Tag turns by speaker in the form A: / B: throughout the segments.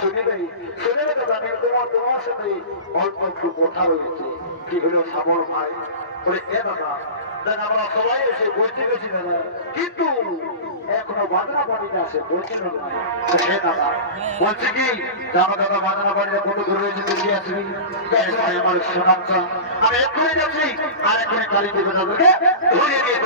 A: দাদা শুনে নেই শুনে নেই দাদা নীলকমল তোমার সাথে অল্প একটু কথা রয়েছে। কি হলো সাবল ভাই? বলে, এ দাদা, দেখ আমরা সবাই এসে বলতে গেছি দাদা। কিন্তু এখনও বাজনা বাড়িতে আসে বলছে হ্যাঁ দাদা, বলছে কি জানো দাদা, বাজনা বাড়িতে কত দূর রয়েছে দেখে আসবি ভাই, আমার শোনাচ্ছা আমি এক্ষুনি যাচ্ছি, আর এক্ষুনি কালী দেবে দাদাকে ধরিয়ে দিয়ে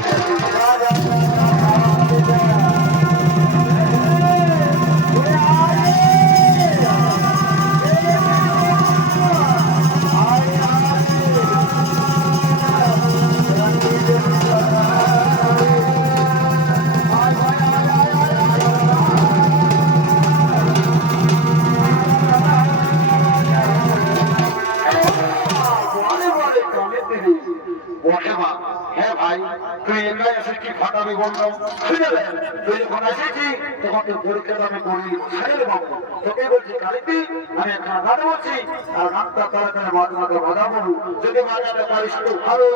A: শুনে তুই যখন এসেছি তখন তুই পরীক্ষা আমি করি, ছেড়ে দেবো। তোকে বলছি কালিতি আমি একটা গান বলছি, আর গানটা তারা তারা মাঝে মাঝে বাজাবো। যদি বাজাতে পারিস তো ভালো।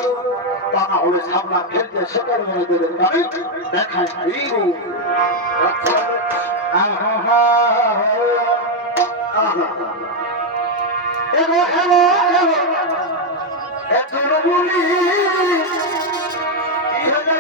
A: তা না হলে সামনা খেলতে সেটার দেবে আমি দেখাই দিই আহা আহা এগো এগো এগো। এতর বলি কি হলো কি হলো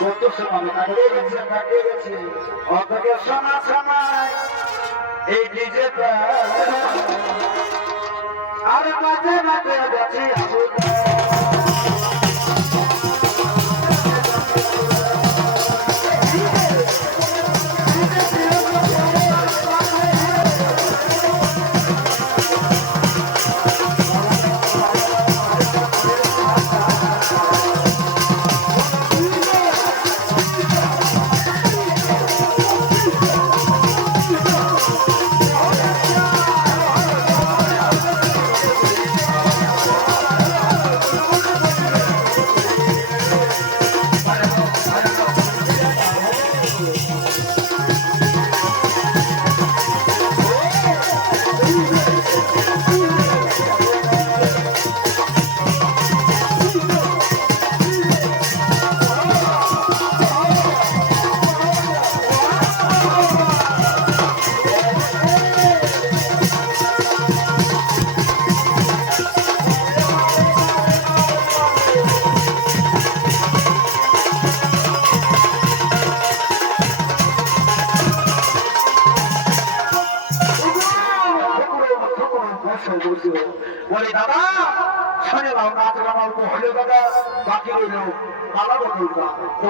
A: কত সময় কাটিয়ে গেছে কাটিয়ে গেছে অতকে শোনা ছামায় এই ডিজেটা আর বাজে মাঝে গেছি বলে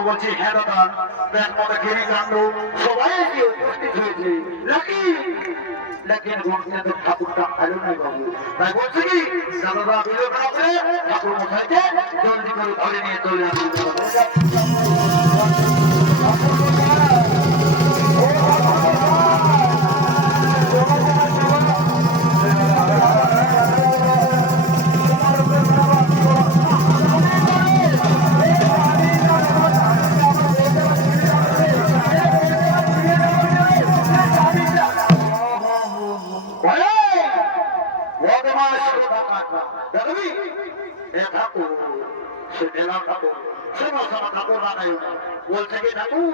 A: বলছি হ্যাঁ দাদা, ব্যাগ মতো ঘিরে কাণ্ড সবাই গিয়ে উপস্থিত হয়েছে। নাকি? ঘুরতে ঠাকুরটা ভালো নাই বাবু। তাই বলছি কি? দাদা বিলো করে ঠাকুর মশাইকে জলদি করে ধরে নিয়ে চলে আসুন। বলছে কি ঠাকুর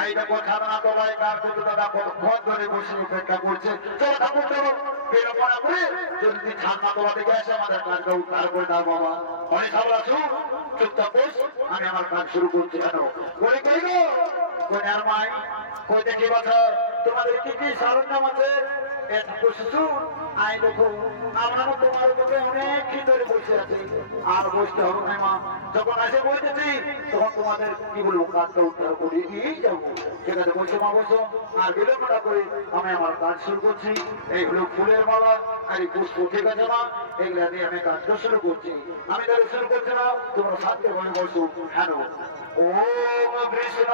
A: এই দেখো সাধনা তোমার কার করতে দাদা কতক্ষণ ধরে বসে অপেক্ষা করছে চলো ঠাকুর চলো বেরোপনা করে যদি ছাড়না তোমার দিকে তোমাদের কি কি সরঞ্জাম আছে ঠাকুর আই দেখো, আমরা তোমার উপরে অনেক ধরে বসে আছি। আর বসতে হবে না মা, যখন এসে বসেছি তখন তোমাদের কি বলব কাজটা উদ্ধার করে দিয়েই যাব ঠিক আছে, বসে মা, বসো। আর বিলম্বটা করে আমি আমার কাজ শুরু করছি। এই হলো ফুলের মালা, আর এই পুষ্প, ঠিক আছে মা? এগুলা দিয়ে আমি কাজটা শুরু করছি। আমি তাহলে শুরু করছি না তোমরা সাথে বলে বসো। হ্যাঁ ওম কৃষ্ণ।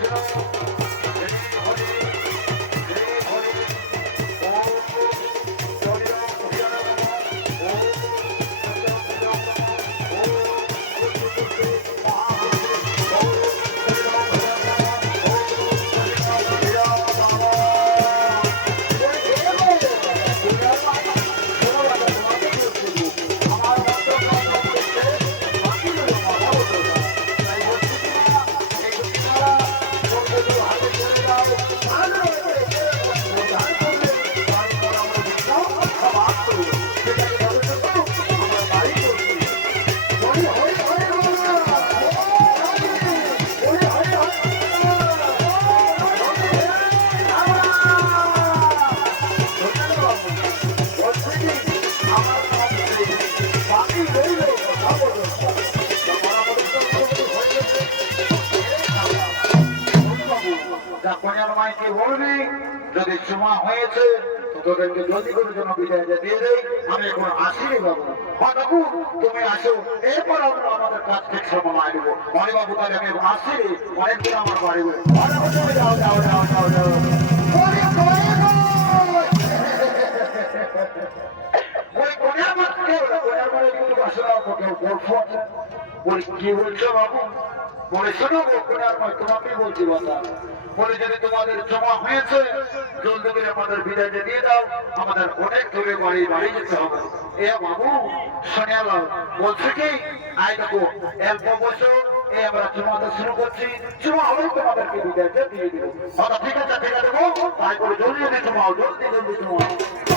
A: কৃষ্ণ। জামাইকে বলবি যদি চুমা হয়েছে তোদেরকে জলদি করে জন্য বিদায়টা দিয়ে দেয় আমি এখন আসি রে বাবু বাবু, তুমি আসো, এরপর আমরা আমাদের কাজ থেকে সময় নেব। মনে বাবু তাহলে আমি এখন আসি অনেকদিন আমার বাড়ি যাও যাও যাও যাও যাও কি বলছো বাবু? বলে শোনো গো কোনার মাঝে বলছি কথা বলে, যদি তোমাদের জমা হয়েছে, জলদি করে আমাদের বিদায়টা দিয়ে দাও। আমাদের অনেক দূরে বাড়ি বাড়ি যেতে হবে। এ বাবু শুনে এলাম বলছে কি? আই দেখো, অল্প বছর এ আমরা জমাতে শুরু করছি। জমা হলে তোমাদেরকে বিদায়টা দিয়ে দিব। ঠিক আছে ঠিক আছে তাই করে জলদি জমাও, জলদি জলদি জমাও।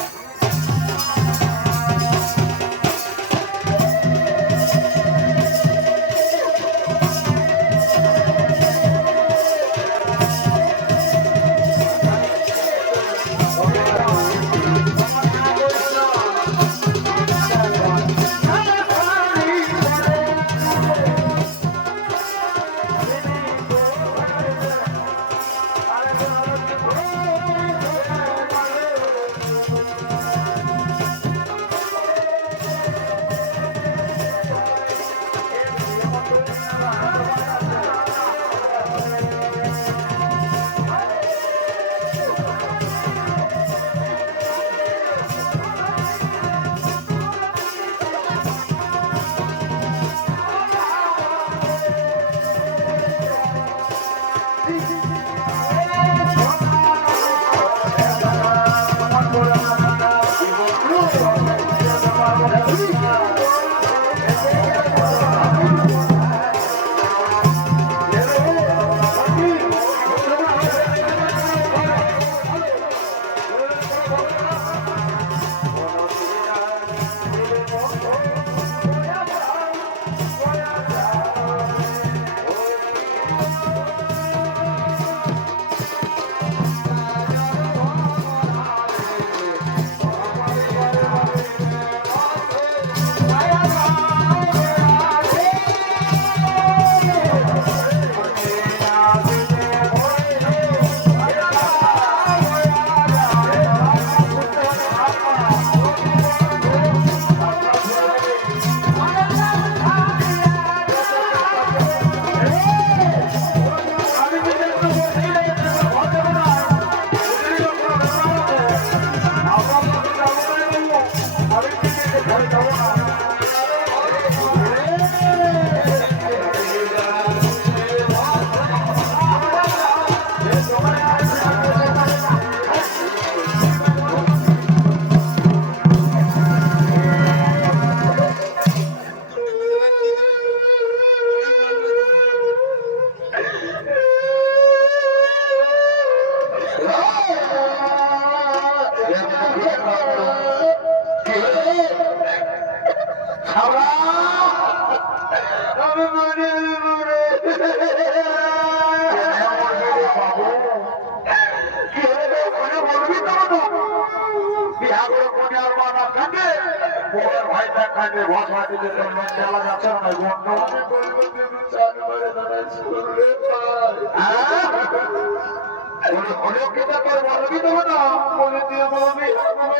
A: হলেও কি তাকে বলবি দেবো না বলে দিয়ে বলবি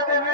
A: দেবি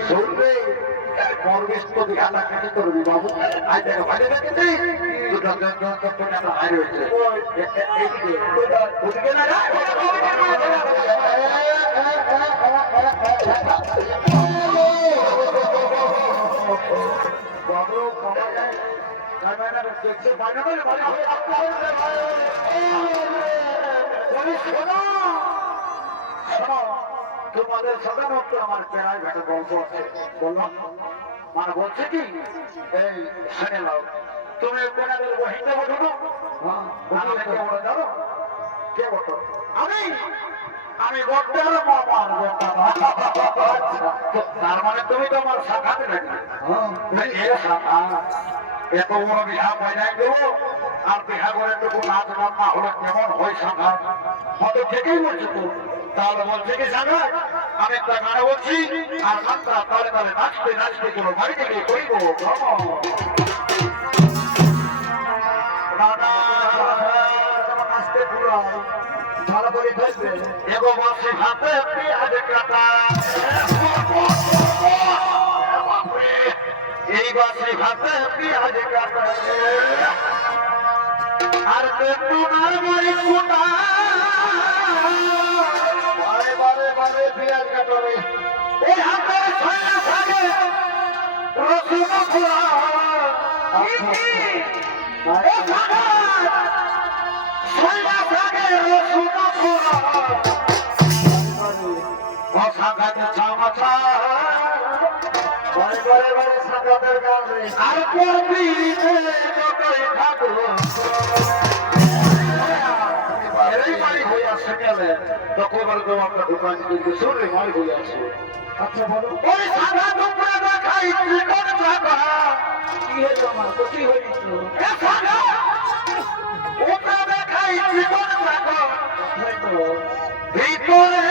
A: একটা হতো শুনবে পরবেশ তো দেখা কেটে করবি বাবু আজ তোমাদের মতো আমার পেরায় ঘাটে গল্প আছে। বললাম মানে বলছে কি? এই শুনে নাও। তুমি কোনাদের বহিতে বলো আমাকে কে বলো জানো? কে বলো? আমি? আমি বলতে আমার তার মানে তুমি তো আমার শাখাতে নাকি এ শাখা এত বড় বিহা বজায় দেবো আর বিহা করে দেবো নাচ গান না হলে কেমন হয় সাঙ্গা হয়তো ঠিকই বলছে তো তাহলে বলছে কি সাঙ্গা আমি একটা বলছি, আর গানটা তালে তালে নাচতে নাচতে কোনো বাড়ি থেকে করিব কাটা এই বাসি হাতে পেঁয়াজ কাটা আর বেতুনার মরি কুটা বারে বারে বারে পেঁয়াজ কাটবে এই হাতে ছয়না থাকে। রসুন ফোড়া ও সাগর ছয়না থাকে রসুন ফোড়া ও সাগাতে ছামাছা আর পবিতে যতই থাকো এই বাড়ি হয়ে আসছে গেলে তখন বলতো আমরা দোকান কিন্তু শুনে বাড়ি হয়ে আসছে আচ্ছা বলো ওই সাদা দুপুরে দেখাই ত্রিকোণ থাকা কি হয়েছে আমার কি হয়েছে সাদা ওটা দেখাই ত্রিকোণ থাকা ভিতরে